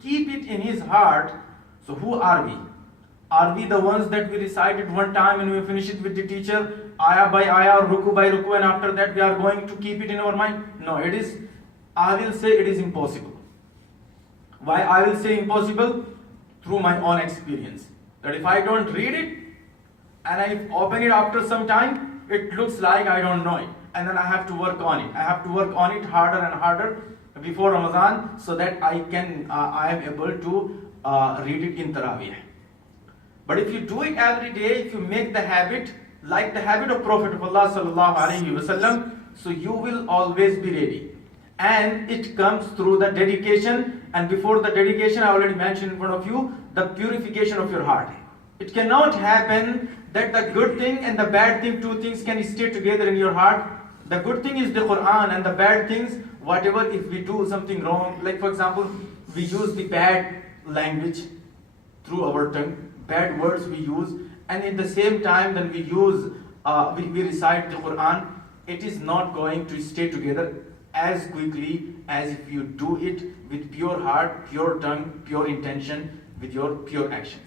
keep it in his heart. So who are we? Are we the ones that we recite it one time and we finish it with the teacher, ayah by ayah, ruku by ruku, and after that we are going to keep it in our mind? No, I will say it is impossible. Why I will say impossible? Through my own experience. That if I don't read it and I open it after some time, it looks like I don't know it. And then I have to work on it. I have to work on it harder and harder before Ramadan so that I am able to read it in Taraweeh. But if you do it every day, if you make the habit, like the habit of Prophet of Allah sallallahu alaihi wasallam, so you will always be ready. And it comes through the dedication, and before the dedication, I already mentioned in front of you, the purification of your heart. It cannot happen that the good thing and the bad thing, two things can stay together in your heart. The good thing is the Quran, and the bad things, whatever, if we do something wrong, like for example, we use the bad language through our tongue, bad words we use, and in the same time then we recite the Quran, it is not going to stay together as quickly as if you do it with pure heart, pure tongue, pure intention, with your pure actions.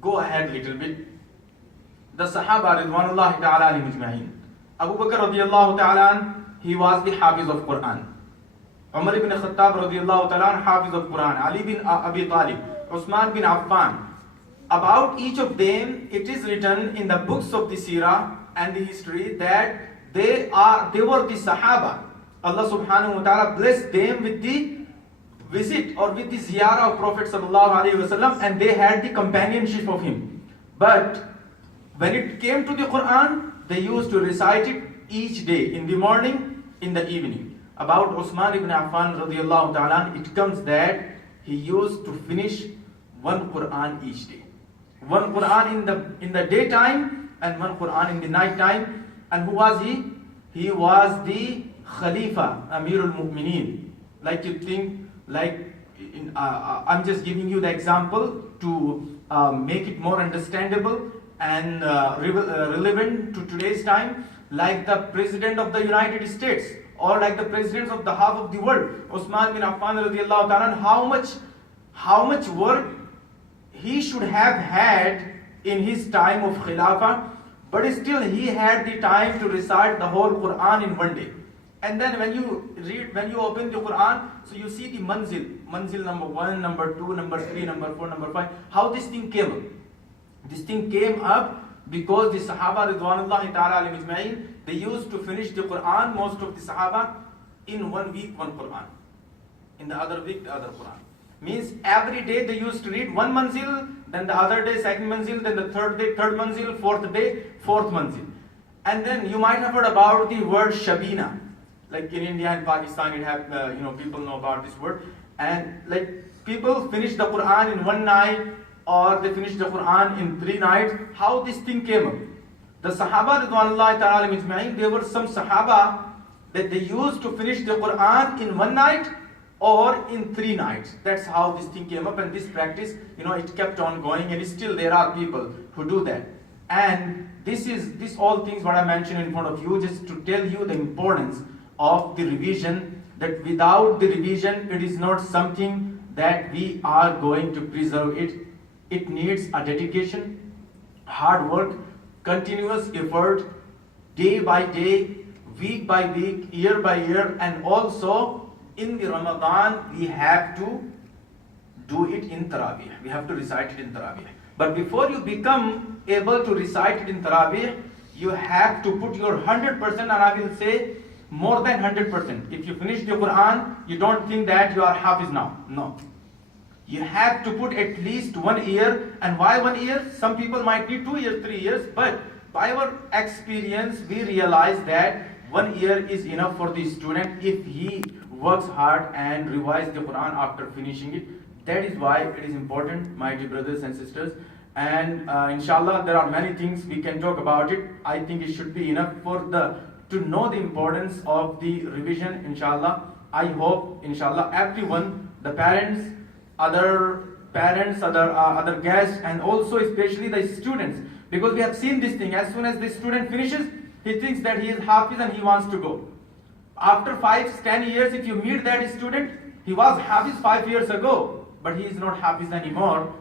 Go ahead a little bit. The Sahaba Ridwanullahi ta'ala alayhim ajma'in. Abu Bakr radiyallahu ta'ala, he was the Hafiz of Quran. Umar ibn Khattab radiyallahu ta'ala, Hafiz of Quran. Ali bin Abi Talib, Usman bin Affan. About each of them, it is written in the books of the Seerah and the history that they were the Sahaba. Allah subhanahu wa ta'ala blessed them with the visit or with the ziyarah of Prophet sallallahu alaihi wasallam, and they had the companionship of him. But when it came to the Quran, they used to recite it each day, in the morning, in the evening. About Usman ibn Affan radiyallahu ta'ala, it comes that he used to finish one Quran each day. One Quran in the daytime and one Quran in the night time. And who was he? He was the Khalifa, Amirul Mu'mineen. Like you think, I'm just giving you the example to make it more understandable and relevant to today's time, like the President of the United States or like the presidents of the half of the world, Usman bin Affan radiallahu ta'ala, how much work he should have had in his time of Khilafah, but still he had the time to recite the whole Quran in one day. And then when you open the Quran, so you see the manzil number 1, number 2, number 3, number 4, number 5, how this thing came up. This thing came up because the Sahaba Ridwanullahi ta'ala alayhim ajma'in, they used to finish the Quran, most of the Sahaba, in 1 week, one Quran. In the other week, the other Quran. Means every day they used to read one manzil, then the other day second manzil, then the third day third manzil, fourth day fourth manzil. And then you might have heard about the word Shabina. Like in India and Pakistan, it have people know about this word. And like people finish the Quran in one night, or they finish the Quran in 3 nights. How this thing came up? The Sahaba Ridwanullahi ta'ala alayhim ajma'in, there were some Sahaba that they used to finish the Quran in 1 night or in 3 nights. That's how this thing came up, and this practice, it kept on going, and still there are people who do that. And this all things what I mentioned in front of you, just to tell you the importance of the revision, that without the revision, it is not something that we are going to preserve it. It needs a dedication, hard work, continuous effort, day by day, week by week, year by year, and also in the Ramadan, we have to do it in Taraweeh. We have to recite it in Taraweeh. But before you become able to recite it in Taraweeh, you have to put your 100%, and I will say more than 100%. If you finish the Quran, you don't think that you are Hafiz now. No. You have to put at least 1 year. And why 1 year? Some people might need 2 years, 3 years. But by our experience, we realize that 1 year is enough for the student if he works hard and revises the Quran after finishing it. That is why it is important, my dear brothers and sisters. And inshallah, there are many things we can talk about it. I think it should be enough to know the importance of the revision, inshallah. I hope, inshallah, everyone, the parents, other guests, and also especially the students, because we have seen this thing. As soon as the student finishes, he thinks that he is Hafiz and he wants to go. After 5-10 years, if you meet that student, He was Hafiz 5 years ago, but he is not Hafiz anymore.